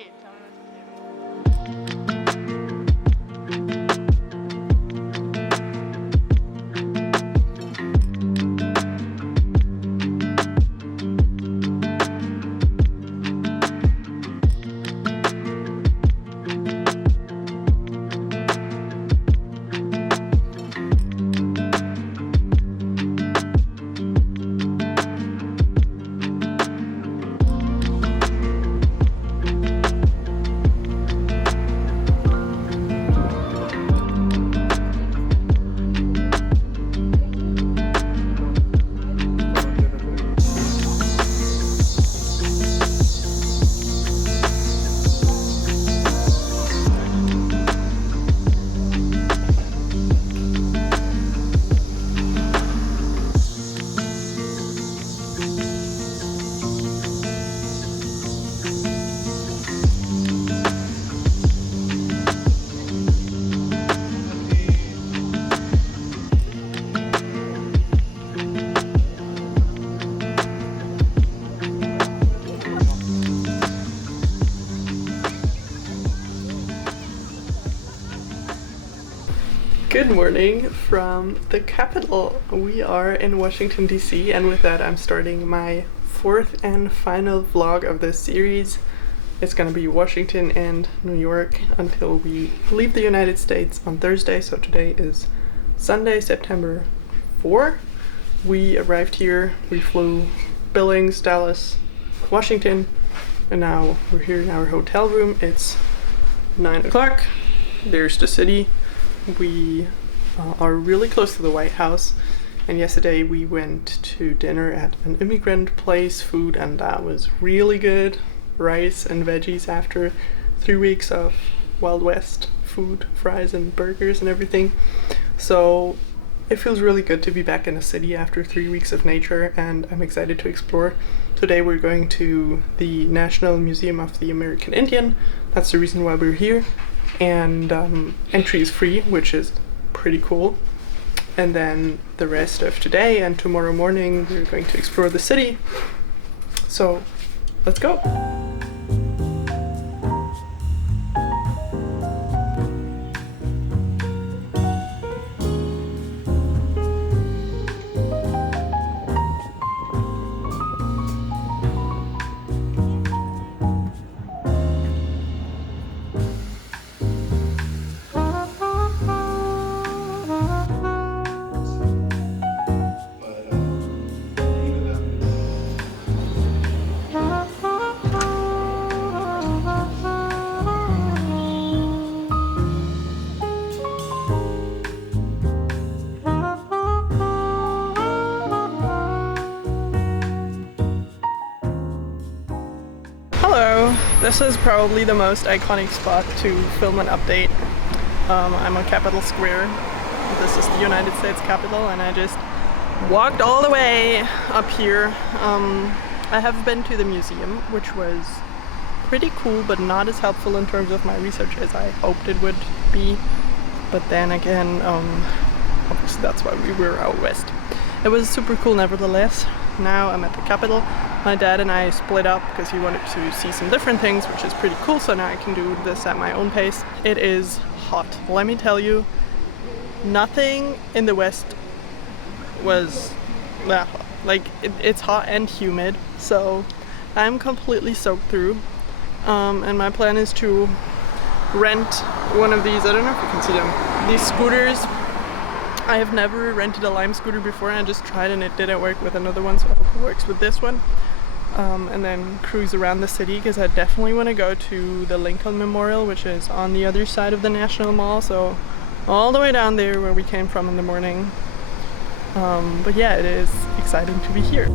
Great. Tell me what to do. Good morning from the capital. We are in Washington D.C. and with that I'm starting my fourth and final vlog of this series. It's gonna be Washington and New York until we leave the United States on Thursday. So today is Sunday, September 4. We arrived here, we flew Billings, Dallas, Washington, and now we're here in our hotel room. It's 9 o'clock. There's the city. We are really close to the White House, and yesterday we went to dinner at an immigrant place, food, and that was really good. Rice and veggies after 3 weeks of Wild West food, fries and burgers and everything. So it feels really good to be back in a city after 3 weeks of nature, and I'm excited to explore. Today we're going to the National Museum of the American Indian. That's the reason why we're here. And entry is free, which is pretty cool. And then the rest of today and tomorrow morning we're going to explore the city. So let's go. Hello, this is probably the most iconic spot to film an update. I'm on Capitol Square. This is the United States Capitol, and I just walked all the way up here. I have been to the museum, which was pretty cool, but not as helpful in terms of my research as I hoped it would be. But then again, obviously that's why we were out west. It was super cool nevertheless. Now I'm at the Capitol. My dad and I split up because he wanted to see some different things, which is pretty cool, so now I can do this at my own pace. It is hot. Let me tell you, nothing in the West was that hot. Like, it's hot and humid, so I'm completely soaked through. And my plan is to rent one of these, I don't know if you can see them, these scooters. I have never rented a Lime scooter before, and I just tried and it didn't work with another one, so I hope it works with this one. And then cruise around the city, because I definitely want to go to the Lincoln Memorial, which is on the other side of the National Mall, so all the way down there where we came from in the morning. But yeah, it is exciting to be here.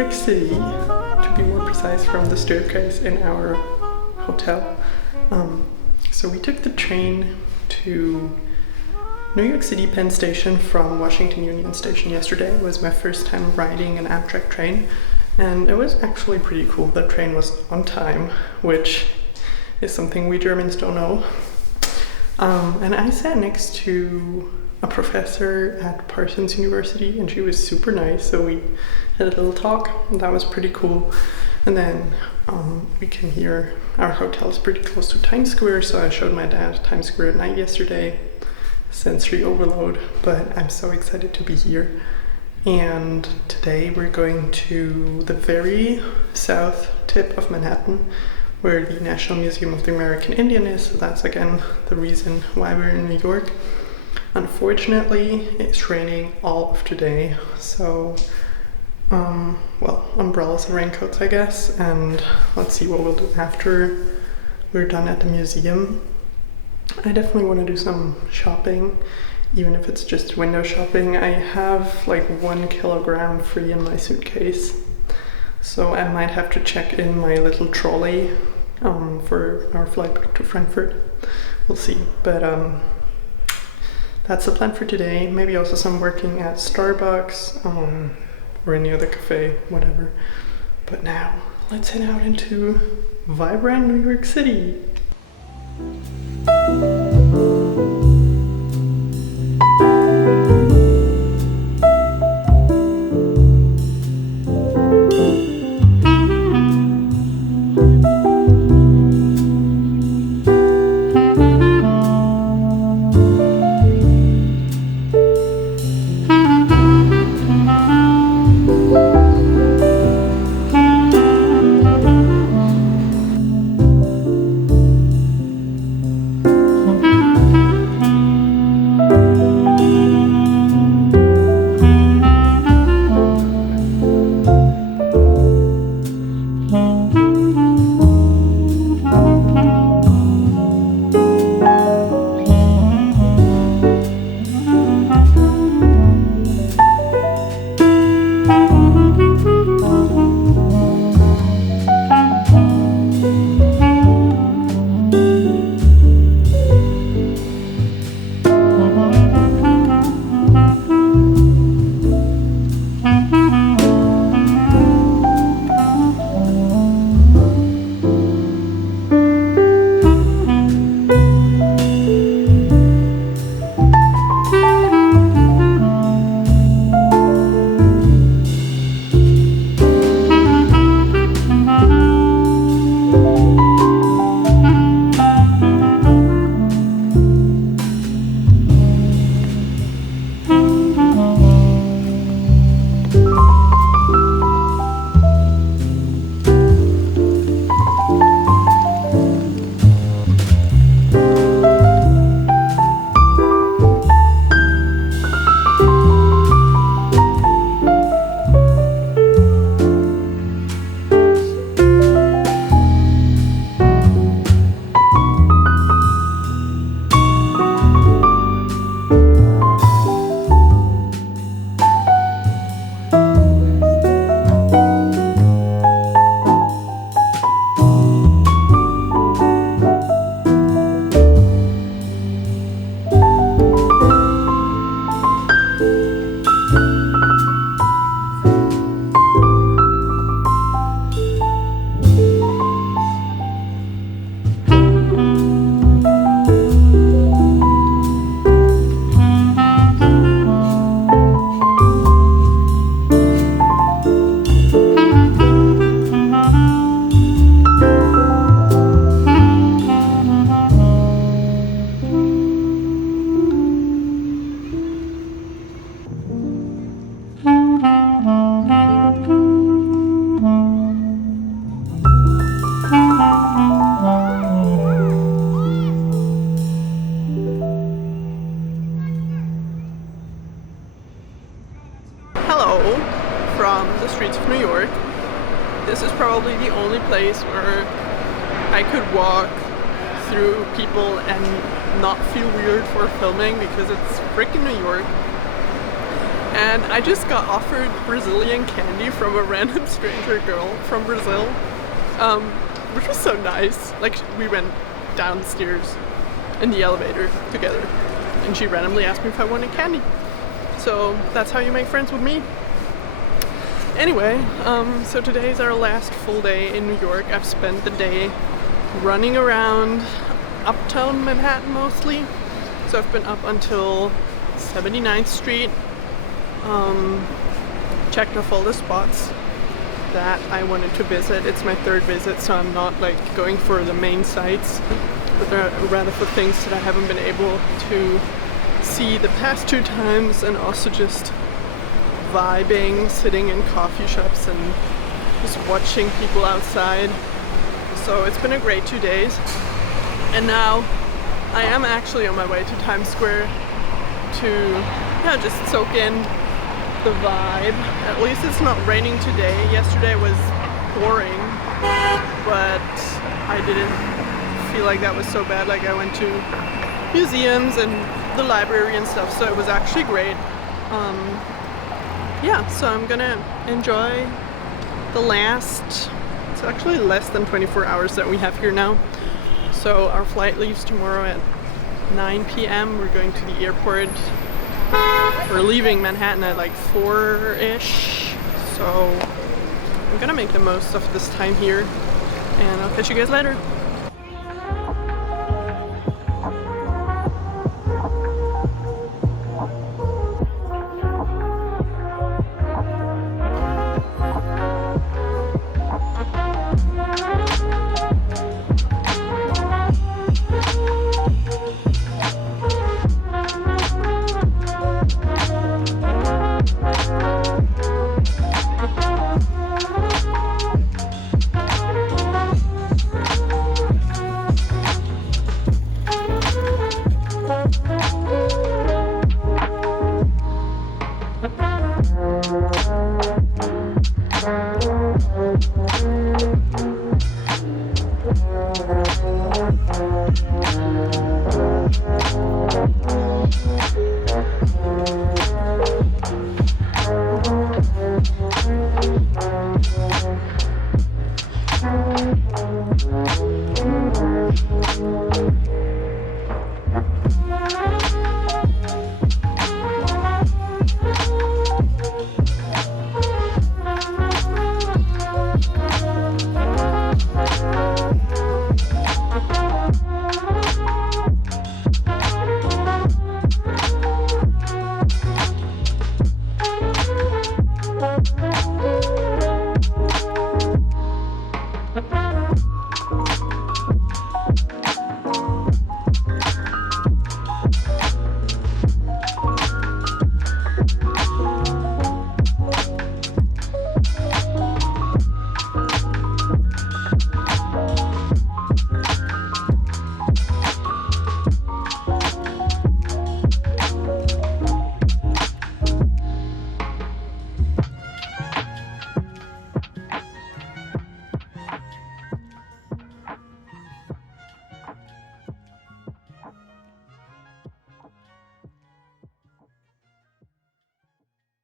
York City, to be more precise, from the staircase in our hotel. So we took the train to New York City Penn Station from Washington Union Station yesterday. It was my first time riding an Amtrak train, and it was actually pretty cool. The train was on time, which is something we Germans don't know. And I sat next to a professor at Parsons University, and she was super nice, so we had a little talk, and that was pretty cool. And then we came here. Our hotel is pretty close to Times Square, so I showed my dad Times Square at night yesterday. Sensory overload, but I'm so excited to be here. And today we're going to the very south tip of Manhattan, where the National Museum of the American Indian is. So that's again the reason why we're in New York. Unfortunately, it's raining all of today, so well, umbrellas and raincoats, I guess, and let's see what we'll do after we're done at the museum. I definitely want to do some shopping, even if it's just window shopping. I have like 1 kilogram free in my suitcase, so I might have to check in my little trolley for our flight back to Frankfurt. We'll see, but that's the plan for today. Maybe also some working at Starbucks or any other cafe, whatever. But now, let's head out into vibrant New York City. From the streets of New York. This is probably the only place where I could walk through people and not feel weird for filming, because it's freaking New York. and I just got offered Brazilian candy from a random stranger girl from Brazil, which was so nice. Like, we went downstairs in the elevator together, and she randomly asked me if I wanted candy. So that's how you make friends with me. Anyway, so today is our last full day in New York. I've spent the day running around uptown Manhattan mostly. So I've been up until 79th Street, checked off all the spots that I wanted to visit. It's my third visit, so I'm not like going for the main sites, but rather for things that I haven't been able to see the past 2 times, and also just vibing, sitting in coffee shops and just watching people outside. So it's been a great 2 days, and now I am actually on my way to Times Square to just soak in the vibe. At least it's not raining today. Yesterday was pouring, but I didn't feel like that was so bad. Like, I went to museums and the library and stuff, so it was actually great. So I'm gonna enjoy the last, it's actually less than 24 hours that we have here now. So our flight leaves tomorrow at 9 p.m. We're going to the airport. We're leaving Manhattan at like 4-ish. So I'm gonna make the most of this time here, and I'll catch you guys later.